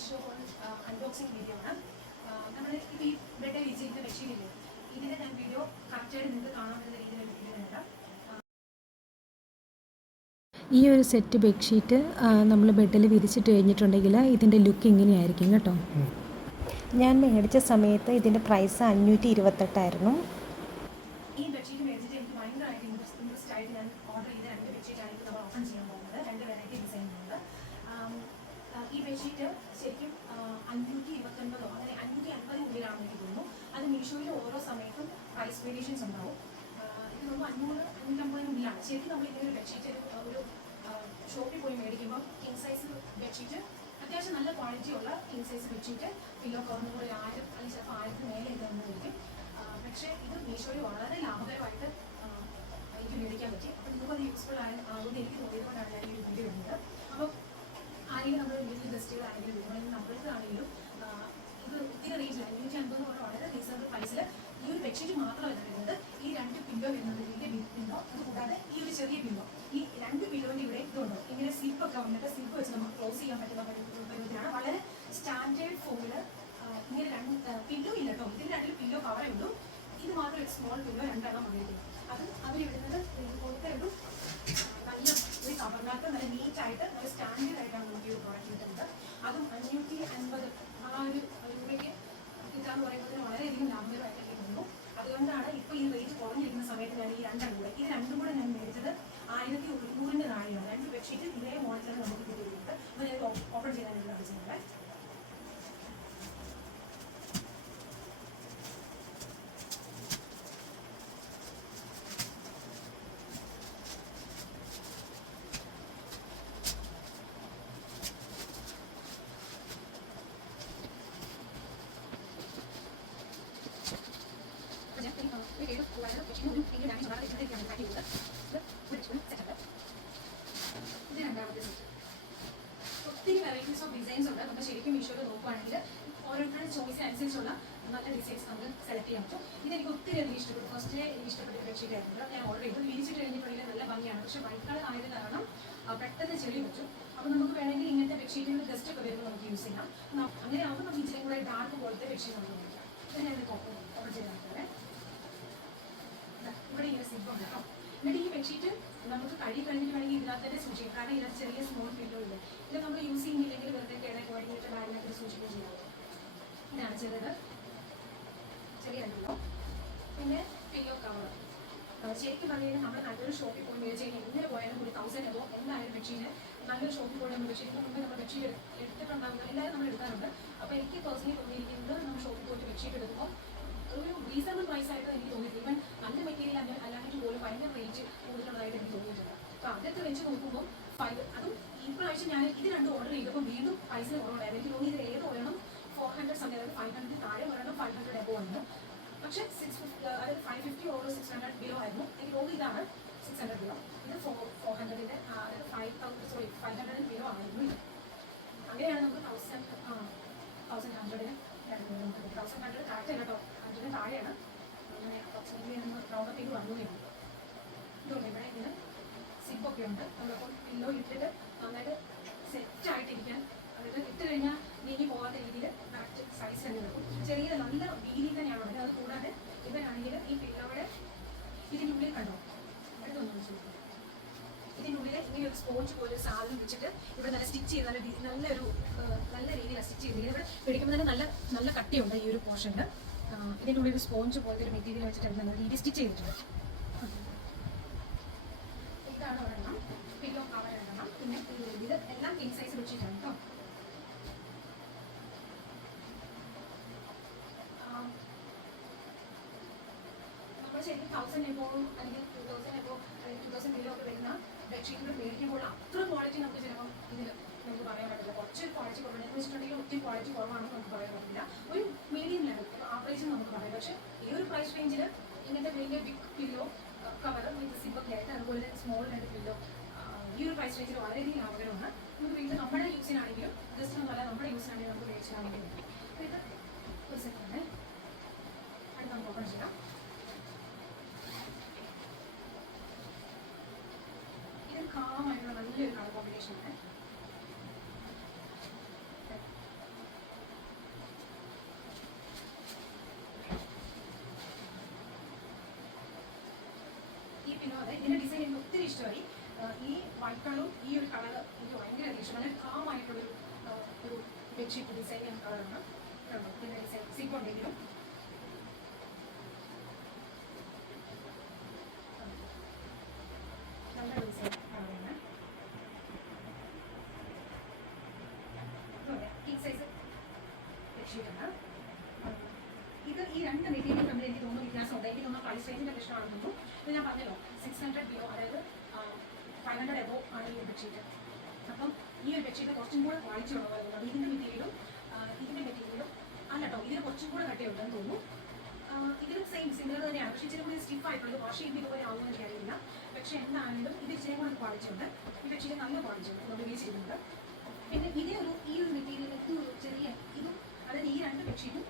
Meesho unboxing video ആണ് നമ്മൾ ഇപ്പോൾ ഈ ബെഡ് വിജിറ്റിന്റെ ബെഡ്ഷീറ്റില്ലേ ഇതിന്റെ ഞാൻ വീഡിയോ കറക്റ്റായിട്ട് നിങ്ങൾക്ക് കാണാൻ പറ്റുന്ന രീതിയിൽ വീഡിയോ ഇടാം ഈ ഒരു സെറ്റ് ബെഡ്ഷീറ്റ് നമ്മൾ ബെഡിൽ വിരിച്ചിട്ട് കഴിഞ്ഞിട്ടുണ്ടെങ്കിൽ ഇതിന്റെ ലുക്ക് ഇങ്ങനെയായിരിക്കും കേട്ടോ. ഞാൻ മേടിച്ച സമയത്ത് ഇതിന്റെ പ്രൈസ് അഞ്ഞൂറ്റി ഇരുപത്തെട്ടായിരുന്നു ഈ ബെഡ്ഷീറ്റ് മേടിച്ചിട്ട് എനിക്ക് ഭയങ്കരമായിട്ട് ഇൻട്രസ്റ്റ് ഇൻട്രസ്റ്റ് ആയിട്ട് ഞാൻ ഓർഡർ ചെയ്ത രണ്ട് ബെഡ്ഷീറ്റ് ആയിരിക്കും നമ്മൾ ഓപ്പൺ ചെയ്യാൻ പോകുന്നത് രണ്ട് വെറൈറ്റി ഡിസൈനുണ്ട് ഈ ബെഡ്ഷീറ്റ് ശരിക്കും ആ, അഞ്ഞൂറ്റി ഇരുപത്തൊൻപതോ അങ്ങനെ അഞ്ഞൂറ്റി അൻപതിനുള്ളിലാണെന്ന് എനിക്ക് തോന്നുന്നു അത് മീഷോയിൽ ഓരോ സമയത്തും വേരിയേഷൻസ് ഉണ്ടാവും. ഇത് നമ്മൾ അഞ്ഞൂറ് അഞ്ഞൂറ്റമ്പതിനുള്ളിലാണ് ശരിക്കും നമ്മൾ ഇങ്ങനെ ഒരു ബെഡ്ഷീറ്റ് ഒരു ഷോപ്പിൽ പോയി മേടിക്കുമ്പോൾ കിങ് സൈസ് ബെഡ്ഷീറ്റ് അത്യാവശ്യം നല്ല ക്വാളിറ്റി ഉള്ള കിങ് സൈസ് ബെഡ്ഷീറ്റ് പില്ലോ കവറിന് ഒരു ആയിരം അല്ലെങ്കിൽ ചിലപ്പോൾ ആയിരത്തിന് ബെഡ്ഷീറ്റ് മാത്രമല്ല വരുന്നത് ഈ രണ്ട് പില്ലോ വരുന്നത് വലിയ അത് കൂടാതെ ഈ ഒരു ചെറിയ പില്ലോ ഈ രണ്ട് പില്ലോന്റെ ഇവിടെ ഇതുണ്ടോ? ഇങ്ങനെ സ്ലിപ്പ് ഒക്കെ വന്നിട്ട് സ്ലിപ്പ് വെച്ച് നമുക്ക് ക്ലോസ് ചെയ്യാൻ പറ്റുന്ന പരുവത്തിലാണ് വളരെ സ്റ്റാൻഡേർഡ് ഫോമിൽ ഇങ്ങനെ രണ്ട് പില്ലോ ഇല്ല കേട്ടോ ഇതിന് രണ്ടിൽ പില്ലോ കവറേ ഉള്ളൂ. ഇത് മാത്രം ഒരു സ്മോൾ പില്ലോ രണ്ടെണ്ണം വന്നിരിക്കും അത് അവർ ഇടുന്നത് ഇതുപോലത്തെ ഒരു നല്ല ഒരു കവറിനകത്ത് നല്ല നീറ്റ് ആയിട്ട് നല്ല സ്റ്റാൻഡേർഡ് ആയിട്ടാണ് നമുക്ക് ഈ ഒരു പ്രോഡക്റ്റ് കിട്ടുന്നത്. അതും അഞ്ഞൂറ്റി അൻപത് ആ ഒരു രൂപയ്ക്ക് കിട്ടാന്ന് പറയുമ്പോൾ വളരെയധികം തോന്നുന്നു അതുകൊണ്ടാണ് ഇപ്പൊ ഈ റേറ്റ് കുറഞ്ഞിരിക്കുന്ന സമയത്ത് ഞാൻ ഈ രണ്ടെണ്ണം കൂടെ ഇത് രണ്ടും കൂടെ ഞാൻ മേടിച്ചത് ആയിരത്തി ഒരുന്നൂറിന്റെ താഴെയാണ് രണ്ട് ബെഡ്ഷീറ്റ് ഇതേ മോഡലാണ് നമുക്ക് കിട്ടിയിരിക്കുന്നത് അപ്പോൾ ഞാൻ ഓപ്പൺ ചെയ്യാൻ വേണ്ടി കാണിച്ചിട്ടുണ്ട് അപ്പോൾ ഞാൻ ഈ, ആ, ഒരു ഏഴ് കൂടാതെ ബെഡ്ഷീറ്റ് ഒരു ഭയങ്കര ഡാമേജ് വളരെ ഇഷ്ടത്തേക്കാണ് പാക്ക് ചെയ്തത് ഇത് ഒരു സെറ്റപ്പ് ഇത് രണ്ടാമത്തെ സെറ്റ് ഒത്തിരി വെറൈറ്റീസ് ഓഫ് ഡിസൈൻസ് ഉണ്ട്. നമുക്ക് ശരിക്കും മീഷോയിൽ നോക്കുവാണെങ്കിൽ ഓരോരുത്തരുടെ ചോയ്സ് അനുസരിച്ചുള്ള നല്ല ഡിസൈൻസ് നമുക്ക് സെലക്ട് ചെയ്യാൻ പറ്റും. ഇതെനിക്ക് ഒത്തിരി അധികം ഇഷ്ടപ്പെട്ടു. ഫസ്റ്റ് എനിക്ക് ഇഷ്ടപ്പെട്ട ബെഡ്ഷീറ്റ് ആയിരുന്നു. ഞാൻ ഓർഡർ ചെയ്തു വിരിച്ചിട്ട് കഴിഞ്ഞപ്പോഴേ നല്ല ഭംഗിയാണ്. പക്ഷേ വൈറ്റ് കളർ ആയത് കാരണം പെട്ടെന്ന് ചെളി പറ്റും. അപ്പോൾ നമുക്ക് വേണമെങ്കിൽ ഇങ്ങനത്തെ ബെഡ്ഷീറ്റിന്റെ ഗസ്റ്റ് ഒക്കെ വരുമ്പോൾ നമുക്ക് യൂസ് ചെയ്യാം. അങ്ങനെ ആകുമ്പോൾ നമുക്ക് ഇച്ചിരി കൂടെ ഡാർക്ക് പോലത്തെ ബെഡ്ഷീറ്റ് നമുക്ക് ഉപയോഗിക്കാം ഇത് ഞാൻ ഓപ്പൺ ഓപ്പൺ ചെയ്ത് കാണിക്കാം ദാ, ഇവിടെ ഇങ്ങനെ സിബ് ഉണ്ട് കേട്ടോ. എന്നിട്ട് ഈ ബെഡ്ഷീറ്റ് നമുക്ക് കഴുകി കഴിഞ്ഞിട്ട് വേണമെങ്കിൽ ഇതിനകത്ത് തന്നെ സൂക്ഷിക്കാം കാരണം ഇതിനകത്ത് ചെറിയ സ്മോൾ പില്ലോ ഇല്ല ഇത് നമ്മൾ യൂസ് ചെയ്യുന്നില്ലെങ്കിൽ വെറുതെ കേടെ കോർഡിനേറ്റ് ബാഗിനകത്ത് സൂക്ഷിക്കുകയും ചെയ്യാം. ഇതാണ് ചെറുത്. ചെറിയ പിന്നെ പില്ലോ കവർ ശരിക്കും പറഞ്ഞാൽ നമ്മൾ നല്ലൊരു ഷോപ്പിൽ പോയി മേടിച്ച് കഴിഞ്ഞാൽ എങ്ങനെ പോയാലും ഒരു തൗസൻഡ് എബോ എന്തായാലും ബെഡ്ഷീറ്റ് നല്ലൊരു ഷോപ്പിൽ പോയി നമ്മൾ മുമ്പ് നമ്മൾ ബെഡ്ഷീറ്റ് എടുത്തിട്ടുണ്ടാകുന്നത് എല്ലാവരും നമ്മൾ എടുക്കാറുണ്ട്. അപ്പോൾ എനിക്ക് പേഴ്സണലി തോന്നിയിരിക്കുന്നത് നമ്മൾ ഷോപ്പിൽ പോയിട്ട് ബെഡ്ഷീറ്റ് എടുക്കുമ്പോൾ ഒരു റീസണബിൾ പ്രൈസ് ആയിട്ട് എനിക്ക് തോന്നിയിട്ടില്ല ഇവൻ നല്ല മെറ്റീരിയൽ അങ്ങനെ അല്ലാണ്ട് പോലും ഭയങ്കര റേഞ്ച് കൂടുതലുള്ളതായിട്ട് എനിക്ക് തോന്നിയിട്ടുണ്ട്. അപ്പോൾ അതൊക്കെ വെച്ച് നോക്കുമ്പോൾ ഫൈവ് അതും ഈ പ്രാവശ്യം ഞാൻ ഇത് രണ്ടും ഓർഡർ ചെയ്തപ്പോൾ വീണ്ടും പൈസ കുറവുണ്ടായിരുന്നു. എനിക്ക് തോന്നി ഇത് ഏത് ഒരെണ്ണം? ഫോർ ഹൺഡ്രഡ് സമയം അതായത് ഫൈവ് ഹൺഡ്രഡ് താഴെ ഒരെണ്ണം ഫൈവ് ഹൺഡ്രഡ് എബോ ഉണ്ട്. പക്ഷേ സിക്സ് ഫിഫ്റ്റി അതായത് five fifty or six hundred below ആയിരുന്നു. എനിക്ക് തോന്നി ഇതാണ് സിക്സ് ഹൺഡ്രഡ് ബിലോ ഇത് ഫോർ ഫോർ ഹൺഡ്രഡിന്റെ അതായത് five thousand sorry five hundred below ആയിരുന്നു. അങ്ങനെയാണ് നമുക്ക് തൗസൻഡ് തൗസൻഡ് ഹൺഡ്രഡിന് തൗസൻഡ് തൗസൻഡ് ഹൺഡ്രഡ് കറക്റ്റ് കേട്ടോ ഹൺഡ്രഡിന് താഴെയാണ് അങ്ങനെ കുറച്ച് നമ്മൾ റൗണ്ട് ചെയ്ത് വന്നു ഇതുണ്ട് ഇവിടെ ഇങ്ങനെ സിപ്പൊക്കെ ഉണ്ട്. നമ്മളിപ്പോൾ പില്ലോ ഇട്ടിട്ട് നന്നായിട്ട് സെറ്റായിട്ടിരിക്കാൻ അതായത് ഇട്ട് കഴിഞ്ഞാൽ നീങ്ങി പോകാത്ത രീതിയിൽ കറക്റ്റ് സൈസ് തന്നെ വെക്കും ചെറിയ നല്ല വീതി തന്നെയാണ് ഉള്ളത്. അത് കൂടാതെ ഇവനാണെങ്കിൽ ഈ പില്ലോയുടെ ഇതിനുള്ളിൽ കണ്ടോ? അടുത്തൊന്നും ചോദിക്കും ഇതിനുള്ളിൽ ഇങ്ങനെ ഒരു സ്പോഞ്ച് പോലെ ഒരു സാധനം വെച്ചിട്ട് ഇവിടെ നല്ല സ്റ്റിച്ച് ചെയ്ത് നല്ല നല്ലൊരു നല്ല രീതിയിൽ സ്റ്റിച്ച് ചെയ്ത് ഇവിടെ പിടിക്കുമ്പോൾ തന്നെ നല്ല നല്ല കട്ടിയുണ്ട് ഈ ഒരു പോർഷനിൽ ഇതിന്റെ ഉള്ളിൽ ഒരു സ്പോഞ്ച് പോലത്തെ ഒരു മെറ്റീരിയൽ വെച്ചിട്ട് നമ്മൾ രീതി സ്റ്റിച്ച് ചെയ്തിട്ടുണ്ട് ഇതാണ് ഒരെണ്ണം. പില്ലോ കവർ ഇടണം പിന്നെ ഇത് എല്ലാം കിങ് സൈസ് വെച്ചിട്ടാണ് കേട്ടോ നമ്മൾ ശരിക്കും തൗസൻഡ് എബോ അല്ലെങ്കിൽ ടു തൗസൻഡ് എബോ അല്ലെങ്കിൽ ടു തൗസൻഡ് ബിലോ ഒക്കെ വരുന്ന ബെഡ്ഷീറ്റുകൾ മേടിക്കുമ്പോൾ അത്ര ക്വാളിറ്റി നമുക്ക് ചിലപ്പോൾ ഇതിൽ നമുക്ക് പറയാൻ പറ്റില്ല കുറച്ച് ക്വാളിറ്റി കുറവാണ്. എന്ന് വെച്ചിട്ടുണ്ടെങ്കിൽ ഒത്തിരി ക്വാളിറ്റി കുറവാണെന്ന് നമുക്ക് പറയാൻ പറ്റില്ല ഒരു മീഡിയം ലെവൽ ആവറേജ് നമുക്ക് പറയാം. പക്ഷേ ഈ ഒരു പ്രൈസ് റേഞ്ചിൽ ഇങ്ങനത്തെ വലിയ big pillow cover with simple ആയിട്ട് അതുപോലെ സ്മോൾ രണ്ട് പില്ലോ ഈ ഒരു പ്രൈസ് റേഞ്ചിൽ വളരെയധികം ലാഭകരമാണ്. നമുക്ക് വീട്ടിൽ നമ്മുടെ യൂസിനാണെങ്കിലും ജസ്റ്റ് ഒന്നല്ല നമ്മുടെ യൂസിനാണെങ്കിലും നമുക്ക് മേടിച്ചാണെങ്കിലും ഇത് ഒരു സെക്കൻഡ് അടുത്ത് നമുക്ക് ഓപ്പൺ ചെയ്യാം. ഇത് കാമായിട്ടുള്ള നല്ലൊരു കളർ കോമ്പിനേഷൻ ആണ് ഇതിനേക്കാളും ഈ ഒരു കളർ എനിക്ക് ഭയങ്കര കാം ആയിട്ടുള്ള ഒരു ബെഡ്ഷീറ്റ് ഡിസൈൻ ഡിസൈൻ സീപ്പ് ഉണ്ടെങ്കിലും. നല്ല ഇത് ഈ രണ്ട് മെറ്റീരിയൽ തമ്മിൽ എനിക്ക് തോന്നുന്നു വ്യത്യാസമുണ്ട്. എനിക്ക് തോന്നുന്നു പ്രൈസ് റേഞ്ചിന്റെ പ്രശ്നമാണെന്ന് ഇത് ഞാൻ പറഞ്ഞല്ലോ സിക്സ് ഹൺഡ്രഡ് ബിലോ അതായത് ഫൈവ് ഹൺഡ്രഡ് എബോ ആണ് ഈ ബെഡ്ഷീറ്റ് അപ്പം ഈ ഒരു ബെഡ്ഷീറ്റ് കുറച്ചും കൂടെ ക്വാളിറ്റി ഉള്ളതാണ് ഇതിന്റെ മെറ്റീരിയലും ഇതിന്റെ മെറ്റീരിയലും. അല്ല കേട്ടോ ഇതിന് കുറച്ചും കൂടെ കട്ടിയുണ്ടെന്ന് തോന്നുന്നു. ഇതിലും സെയിം സിമിലർ തന്നെയാണ്. പക്ഷേ ഇച്ചിരി കൂടി സ്റ്റിഫ് ആയിട്ടുള്ളത് വാഷ് ചെയ്യുമ്പോൾ ഇതുപോലെ ആവുമെന്ന് എനിക്കറിയില്ല പക്ഷേ എന്താണെങ്കിലും ഇത് ഇച്ചിരി കൂടെ ക്വാളിറ്റി ഉണ്ട് ഈ നല്ല ക്വാളിറ്റി ഉണ്ട് നമ്മൾ ഉപയോഗിച്ചിരുന്നത് പിന്നെ ഇതിനൊരു ഈ ഒരു മെറ്റീരിയൽ ഇത് ചെറിയ ഇതും അതായത് ഈ രണ്ട് ബെഡ്ഷീറ്റും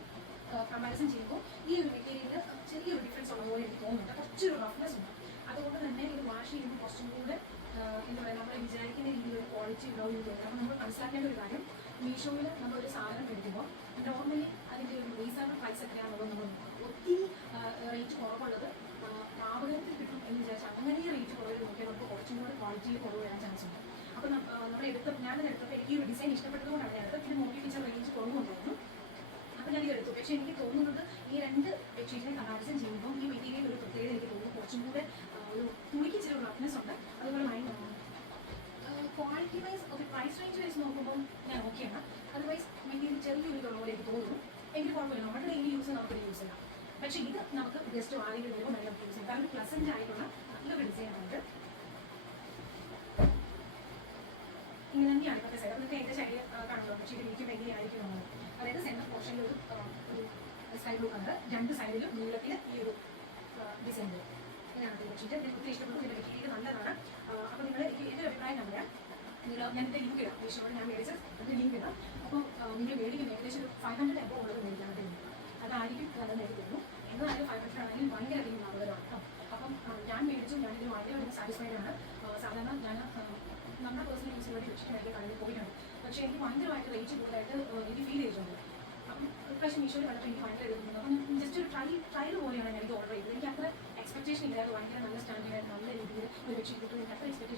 കമ്പാരിസൺ ചെയ്യുമ്പോൾ ഈ ഒരു മെറ്റീരിയൽ ചെറിയൊരു ഡിഫറൻസ് ഉള്ള പോലെ എനിക്ക് തോന്നുന്നുണ്ട്. കുറച്ചൊരു റഫ്നെസ് ഉണ്ട്. അതുകൊണ്ട് തന്നെ ഇത് വാഷ് ചെയ്യുമ്പോൾ കുറച്ചും കൂടെ എന്താ പറയുക നമ്മൾ വിചാരിക്കുന്ന രീതിയിൽ ക്വാളിറ്റി ഉണ്ടാവും എന്ന് അപ്പോൾ നമ്മൾ മനസ്സിലാക്കേണ്ട ഒരു കാര്യം മീഷോയിൽ നമ്മളൊരു സാധനം മേടിക്കുമ്പോൾ നോർമലി അതിന്റെ ഒരു റീസണബിൾ പ്രൈസ് എത്രയാണെന്നുള്ളത് നമ്മൾ ഒത്തിരി റേറ്റ് കുറവുള്ളത് ലാഭകരത്തിൽ കിട്ടും എന്ന് വിചാരിച്ചാൽ അങ്ങനെ റേറ്റ് കുറവ് നോക്കിയാൽ നമുക്ക് കുറച്ചും കൂടെ ക്വാളിറ്റിയിൽ കുറവ് വരാൻ ചാൻസ് ഉണ്ട് അപ്പോൾ നമ്മൾ എടുത്ത ഞാനത് എടുത്തപ്പോൾ എനിക്ക് ഒരു ഡിസൈൻ ഇഷ്ടപ്പെട്ടതുകൊണ്ടാണ് ഞാൻ എടുത്തത്. പിന്നെ നോക്കി ടീച്ചർ റേഞ്ച് കുറവുണ്ടായിരുന്നു. അപ്പോൾ ഞാനിത് എടുത്തു. പക്ഷേ എനിക്ക് തോന്നുന്നത് ഈ രണ്ട് ബെഡ്ഷീറ്റിനെ കമ്പാരിസൺ ചെയ്യുമ്പോൾ ഈ മെറ്റീരിയൽ ഒരു പ്രത്യേകത എനിക്ക് തോന്നുന്നു കുറച്ചും കൂടെ ആ, ഒരു തുണിക്ക് ഇച്ചിരി റഫ്നെസ് ഉണ്ട് അതുപോലെ മൈൻഡ് ക്വാളിറ്റി വൈസ് ഒരു പ്രൈസ് റേഞ്ച് വൈസ് നോക്കുമ്പോൾ ഞാൻ ഓക്കെയാണ് അതർവൈസ് വലിയൊരു ചെറിയൊരു ഇതുള്ള പോലെ എനിക്ക് തോന്നുന്നു എങ്കിൽ കുഴപ്പമില്ല. നമ്മുടെ ഡെയിലി യൂസ് നമുക്ക് യൂസ് ചെയ്യാം പക്ഷേ ഇത് നമുക്ക് ജസ്റ്റ് ആരെങ്കിലും വരുമ്പോൾ നല്ല യൂസ് ചെയ്യാം കാരണം പ്ലസന്റ് ആയിട്ടുള്ള നല്ലൊരു ഡിസൈനാണിത് ഇങ്ങനെ തന്നെയാണ് ഇപ്പോഴത്തെ സൈഡ് നിങ്ങൾക്ക് എന്റെ ശരീരം കാണുമല്ലോ പക്ഷേ ഇത് എനിക്ക് എങ്ങനെയായിരിക്കും എന്നുള്ളത് അതായത് സെന്റർ പോർഷനിൽ ഒരു സൈഡ് ബ്ലൂ കളർ രണ്ട് സൈഡിലും നീളത്തിൽ ഈ ഒരു ഡിസൈൻ വരും ഇങ്ങനെയാണ് ഇത്. വെച്ചിട്ട് എനിക്ക് ഒത്തിരി ഇഷ്ടപ്പെട്ടു ഇതിന്റെ മെറ്റീരിയൽ നല്ലതാണ്. അപ്പോൾ നിങ്ങൾ എനിക്ക് എന്റെ അഭിപ്രായം പറയാം? എന്റെ ലിങ്ക് ഇടാം. മീഷോയിൽ ഞാൻ മേടിച്ച അതിന്റെ ലിങ്ക് ഇടാം. അപ്പോൾ നിങ്ങൾ മേടിക്കുന്ന ഏകദേശം ഒരു ഫൈവ് ഹൺഡ്രഡ് എബോ ഉള്ളത് മേടിക്കാൻ തരുന്നു അതായിരിക്കും നല്ല എനിക്ക് തോന്നുന്നു. എന്നാലും ഫൈവ് ഹൺഡ്രഡ് ആണെങ്കിൽ ഭയങ്കരധികം ലാഭകരമാണ് അപ്പം ഞാൻ മേടിച്ചു. ഞാൻ ഇതിന് വളരെയധികം സാറ്റിസ്ഫൈഡ് ആണ്. സാധാരണ ഞാൻ നമ്മുടെ പേഴ്സണൽ യൂസിന് വേണ്ടി വെച്ചിട്ട് എനിക്ക് കടയിൽ പോയിട്ടുണ്ട്. പക്ഷേ എനിക്ക് ഭയങ്കരമായിട്ട് റേറ്റ് കൂടുതലായിട്ട് എനിക്ക് ഫീൽ ചെയ്തിട്ടുണ്ട്. അപ്പം ഇപ്രാവശ്യം മീഷോയിൽ കണ്ടപ്പോൾ എനിക്ക് ഭയങ്കര ഇതുണ്ട് അപ്പം ജസ്റ്റ് ഒരു ട്രൈ ട്രയൽ പോലെയാണ് ഇത് ഓർഡർ ചെയ്തത്. എനിക്ക് അത്ര എക്സ്പെക്ടേഷൻ ഇല്ലാതെ ഭയങ്കര നല്ല സ്റ്റാൻഡേർഡ് നല്ല രീതിയിൽ ഒരു കിട്ടും. എനിക്ക് അത്ര എക്സ്പെക്ടേഷൻ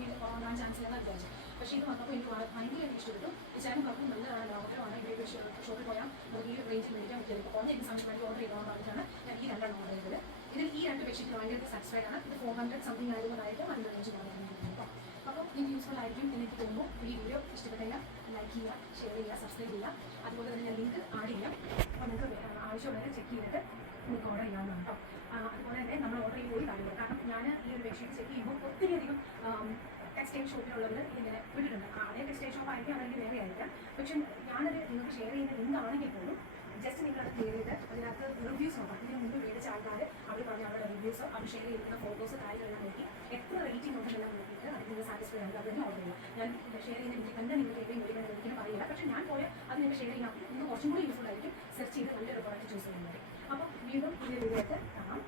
കുറഞ്ഞ് കുറവാൻ ചാൻസ് ഇല്ലെന്ന് വിചാരിച്ചു പക്ഷേ ഇത് വന്നപ്പോൾ എനിക്ക് ഭയ- ഭയങ്കര എനിക്ക് ഇഷ്ടപ്പെട്ടു വിചാരം പറഞ്ഞു നല്ലതാണ് ലാഭകരമാണ് ഇവിടെ ഷോപ്പിൽ പോയാൽ നമുക്ക് ഈ റേഞ്ചിൽ മേടിക്കാൻ പറ്റില്ല. ഇപ്പോൾ കുറഞ്ഞ എക്സാംസ് വേണ്ടി ഓർഡർ ചെയ്തോണ്ട് പറഞ്ഞിട്ടാണ് ഞാൻ ഈ ഇതിൽ ഈ രണ്ട് ബെഡ്ഷീറ്റ് സാറ്റിസ്ഫൈഡ് ആണ്. ഇത് ഫോർ ഹൺഡ്രഡ് സംതിങ് റേഞ്ച് പറഞ്ഞിട്ടുണ്ട് അപ്പോൾ എനിക്ക് യൂസ്ഫുൾ ആയിരിക്കും എനിക്ക് തോന്നുന്നു. ഈ വീഡിയോ ഇഷ്ടപ്പെട്ടെങ്കിൽ ലൈക്ക് ചെയ്യുക ഷെയർ ചെയ്യുക സബ്സ്ക്രൈബ് ചെയ്യുക അതുപോലെ തന്നെ ഞാൻ ലിങ്ക് ആഡ് ചെയ്യാം. അപ്പോൾ നിങ്ങൾക്ക് വേ- ചെക്ക് ചെയ്തിട്ട് നിങ്ങൾക്ക് ഓർഡർ ചെയ്യാവുന്നതാണ് കേട്ടോ അതുപോലെ തന്നെ നമ്മൾ ഓർഡർ ഒരു കാര്യമില്ല കാരണം ഞാൻ ഈ ഒരു ബെഡ്ഷീറ്റ് ചെക്ക് ചെയ്യുമ്പോൾ ഒത്തിരി അധികം ടെക്സ്റ്റൈൽ ഷോപ്പിലുള്ളവർ ഇങ്ങനെ വിട്ടിട്ടുണ്ട് അതേ ടെക്സ്റ്റൈൽ ഷോപ്പ് ആയിരിക്കും. അല്ലെങ്കിൽ വേറെ ആയിരിക്കാം പക്ഷെ ഞാനത് നിങ്ങൾക്ക് ഷെയർ ചെയ്യുന്ന എന്താണെങ്കിൽ പോലും ജസ്റ്റ് നിങ്ങൾ അത് ക്ലിയർ ചെയ്ത് അതിനകത്ത് റിവ്യൂസ് നോക്കാം ഇതിന് മുമ്പ് മേടിച്ച ആൾക്കാർ അവർ പറഞ്ഞ അവരുടെ റിവ്യൂസ് അവർ ഷെയർ ചെയ്യുന്ന ഫോട്ടോസ് കാര്യങ്ങളെല്ലാം നോക്കി എത്ര റേറ്റിംഗ് ഉണ്ടെന്നെല്ലാം നോക്കിയിട്ട് അത് നിങ്ങൾ സാറ്റിസ്ഫൈ ആയിട്ട് അത് തന്നെ ഓർഡർ ചെയ്യുക ഞാൻ ഷെയർ ചെയ്യുന്ന എനിക്ക് തന്നെ നിങ്ങൾക്ക് മേടിക്കാൻ ഒരിക്കലും പക്ഷേ ഞാൻ പോയ അത് നിങ്ങൾക്ക് ഷെയർ ചെയ്യാം ഇന്ന് കുറച്ചും കൂടി യൂസ്ഫുൾ ये लोग पूरे जगह तक काम